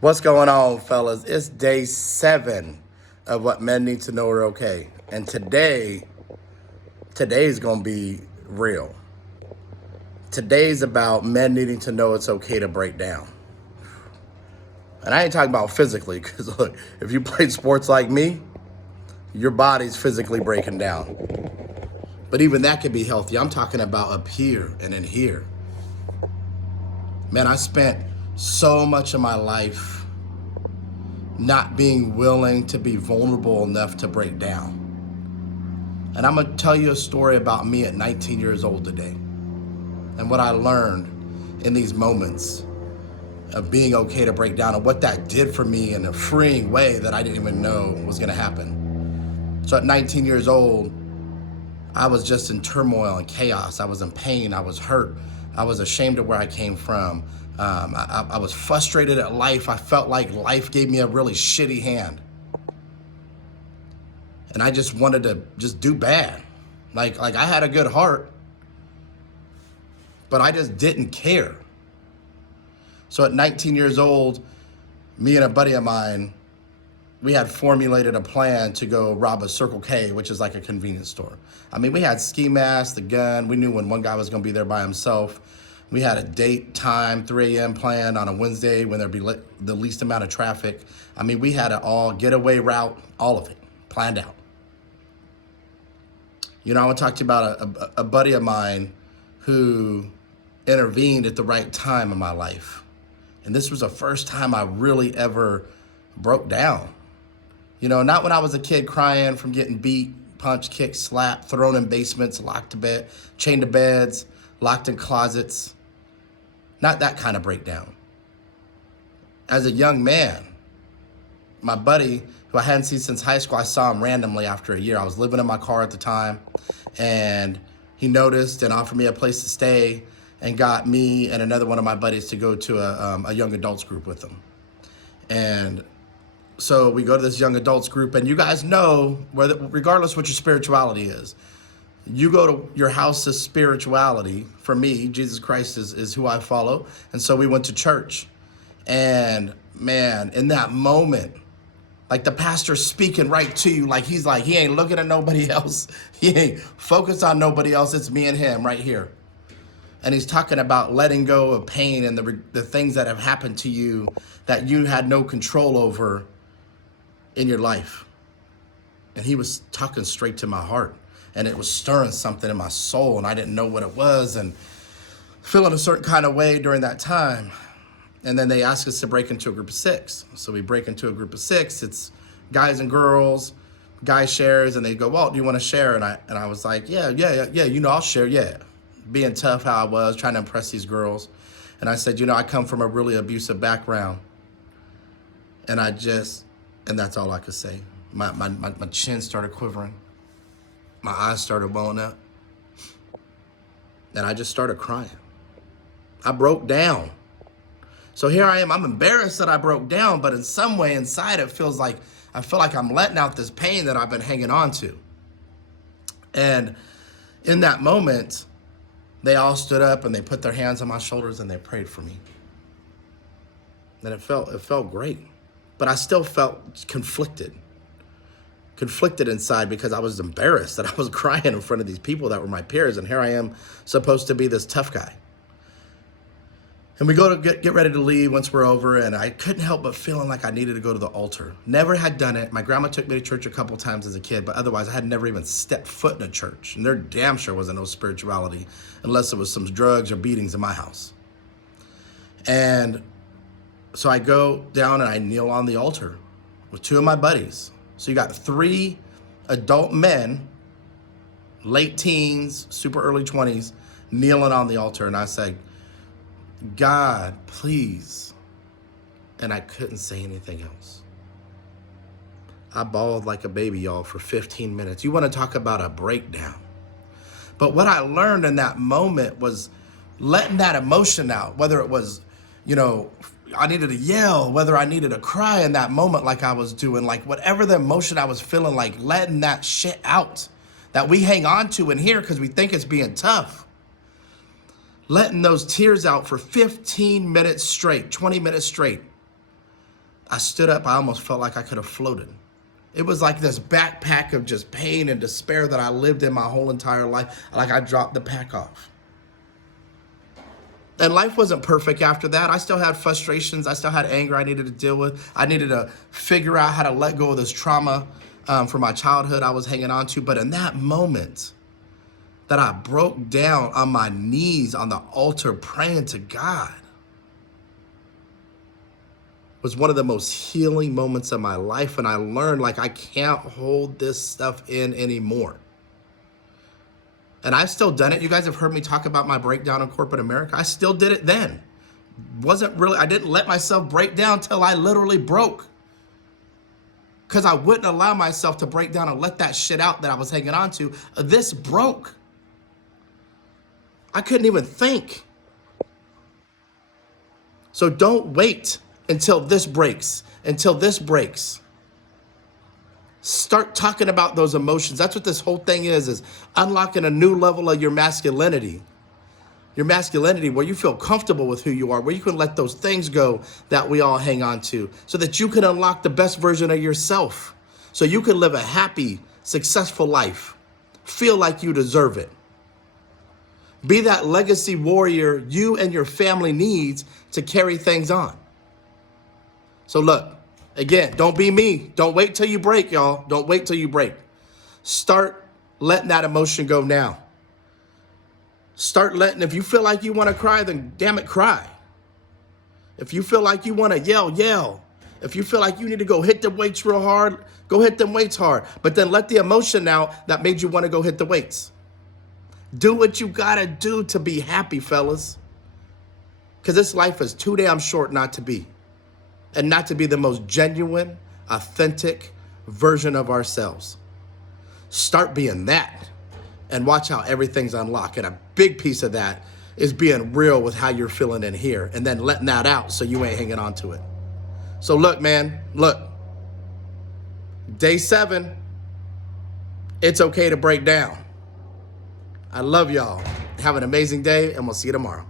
What's going on, fellas? It's day 7 of what men need to know are okay. And today's going to be real. Today's about men needing to know it's okay to break down. And I ain't talking about physically, because look, if you played sports like me, your body's physically breaking down. But even that could be healthy. I'm talking about up here and in here. Man, I spent so much of my life not being willing to be vulnerable enough to break down. And I'm gonna tell you a story about me at 19 years old today and what I learned in these moments of being okay to break down and what that did for me in a freeing way that I didn't even know was gonna happen. So at 19 years old, I was just in turmoil and chaos. I was in pain, I was hurt, I was ashamed of where I came from. I was frustrated at life. I felt like life gave me a really shitty hand. And I just wanted to just do bad. Like I had a good heart, but I just didn't care. So at 19 years old, me and a buddy of mine, we had formulated a plan to go rob a Circle K, which is like a convenience store. I mean, we had ski masks, the gun. We knew when one guy was gonna be there by himself. We had a date, time, 3 a.m. planned on a Wednesday when there'd be the least amount of traffic. I mean, we had it all, getaway route, all of it, planned out. You know, I want to talk to you about a buddy of mine who intervened at the right time in my life. And this was the first time I really ever broke down. You know, not when I was a kid crying from getting beat, punched, kicked, slapped, thrown in basements, locked to bed, chained to beds, locked in closets. Not that kind of breakdown. As a young man, my buddy, who I hadn't seen since high school, I saw him randomly after a year. I was living in my car at the time, and he noticed and offered me a place to stay and got me and another one of my buddies to go to a young adults group with him. And so we go to this young adults group, and you guys know, regardless what your spirituality is, you go to your house's spirituality. For me, Jesus Christ is who I follow. And so we went to church. And man, in that moment, like the pastor's speaking right to you, like he ain't looking at nobody else. He ain't focused on nobody else. It's me and him right here. And he's talking about letting go of pain and the things that have happened to you that you had no control over in your life. And he was talking straight to my heart. And it was stirring something in my soul, and I didn't know what it was, and feeling a certain kind of way during that time. And then they asked us to break into a group of 6. So we break into a group of 6. It's guys and girls. Guy shares, and they go, "Walt, do you want to share?" And I was like, yeah, you know, I'll share, yeah. Being tough how I was, trying to impress these girls. And I said, you know, I come from a really abusive background. And that's all I could say. My chin started quivering. My eyes started welling up. And I just started crying. I broke down. So here I am. I'm embarrassed that I broke down, but in some way inside it feels like I feel like I'm letting out this pain that I've been hanging on to. And in that moment, they all stood up and they put their hands on my shoulders and they prayed for me. And it felt great. But I still felt conflicted inside because I was embarrassed that I was crying in front of these people that were my peers, and here I am supposed to be this tough guy. And we go to get ready to leave once we're over, and I couldn't help but feeling like I needed to go to the altar. Never had done it. My grandma took me to church a couple times as a kid, but otherwise I had never even stepped foot in a church. And there damn sure wasn't no spirituality unless it was some drugs or beatings in my house. And so I go down and I kneel on the altar with 2 of my buddies. So you got 3 adult men, late teens, super early 20s, kneeling on the altar. And I said, God, please. And I couldn't say anything else. I bawled like a baby, y'all, for 15 minutes. You want to talk about a breakdown. But what I learned in that moment was letting that emotion out, whether it was, you know, I needed to yell, whether I needed to cry in that moment like I was doing, like whatever the emotion I was feeling, like letting that shit out that we hang on to in here because we think it's being tough. Letting those tears out for 15 minutes straight, 20 minutes straight. I stood up. I almost felt like I could have floated. It was like this backpack of just pain and despair that I lived in my whole entire life. Like I dropped the pack off. And life wasn't perfect after that. I still had frustrations. I still had anger I needed to deal with. I needed to figure out how to let go of this trauma from my childhood I was hanging on to. But in that moment that I broke down on my knees on the altar praying to God was one of the most healing moments of my life. And I learned, like, I can't hold this stuff in anymore. And I've still done it. You guys have heard me talk about my breakdown in corporate America. I still did it then. I didn't let myself break down till I literally broke. Because I wouldn't allow myself to break down and let that shit out that I was hanging on to. This broke. I couldn't even think. So don't wait until this breaks, Start talking about those emotions. That's what this whole thing is unlocking a new level of your masculinity. Your masculinity where you feel comfortable with who you are, where you can let those things go that we all hang on to, so that you can unlock the best version of yourself, so you can live a happy, successful life, feel like you deserve it. Be that legacy warrior you and your family needs to carry things on. So look, again, don't be me. Don't wait till you break, y'all. Don't wait till you break. Start letting that emotion go now. If you feel like you want to cry, then damn it, cry. If you feel like you want to yell, yell. If you feel like you need to go hit the weights real hard, go hit them weights hard. But then let the emotion out that made you want to go hit the weights. Do what you got to do to be happy, fellas. Because this life is too damn short not to be. And not to be the most genuine, authentic version of ourselves. Start being that and watch how everything's unlocked. And a big piece of that is being real with how you're feeling in here and then letting that out so you ain't hanging on to it. So look, man, day 7, it's okay to break down. I love y'all. Have an amazing day, and we'll see you tomorrow.